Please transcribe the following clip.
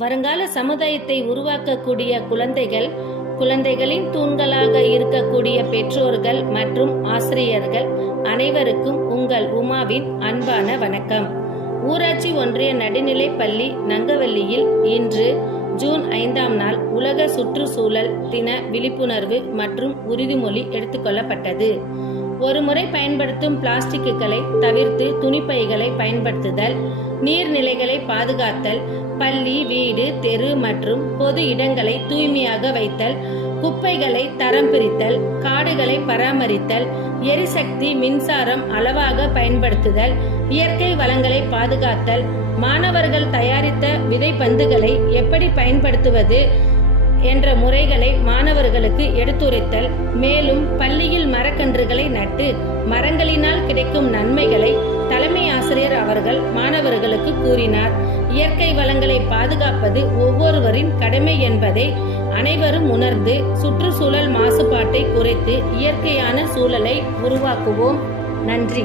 வருங்கால சமுதாயத்தை உருவாக்கக்கூடிய குழந்தைகள், குழந்தைகளின் தூண்களாக இருக்கக்கூடிய பெற்றோர்கள் மற்றும் ஆசிரியர்கள் அனைவருக்கும் உங்கள் உமாவின் அன்பான வணக்கம். ஊராட்சி ஒன்றிய நடுநிலைப் பள்ளி நங்கவள்ளியில் இன்று ஜூன் 5ஆம் நாள் உலக சுற்றுச்சூழல் தின விழிப்புணர்வு மற்றும் உறுதிமொழி எடுத்துக்கொள்ளப்பட்டது. ஒரு முறை பயன்படுத்தும் பிளாஸ்டிக்குகளை தவிர்த்து துணிப்பைகளை பயன்படுத்துதல், நீர்நிலைகளை பாதுகாத்தல், பள்ளி, வீடு, தெரு மற்றும் பொது இடங்களை தூய்மையாக வைத்தல், குப்பைகளை தரம் பிரித்தல், காடுகளை பராமரித்தல், எரிசக்தி மின்சாரம் அளவாக பயன்படுத்துதல், இயற்கை வளங்களை பாதுகாத்தல், மாணவர்கள் தயாரித்த விதைப்பந்துகளை எப்படி பயன்படுத்துவது என்ற முறைகளை மாணவர்களுக்கு எடுத்துரைத்தல், மேலும் பள்ளியில் மரக்கன்றுகளை நட்டு மரங்களினால் கிடைக்கும் நன்மைகளை தலைமை ஆசிரியர் அவர்கள் மாணவர்களுக்கு கூறினார். இயற்கை வளங்களை பாதுகாப்பது ஒவ்வொருவரின் கடமை என்பதை அனைவரும் உணர்ந்து சுற்றுச்சூழல் மாசுபாட்டை குறைத்து இயற்கையான சூழலை உருவாக்குவோம். நன்றி.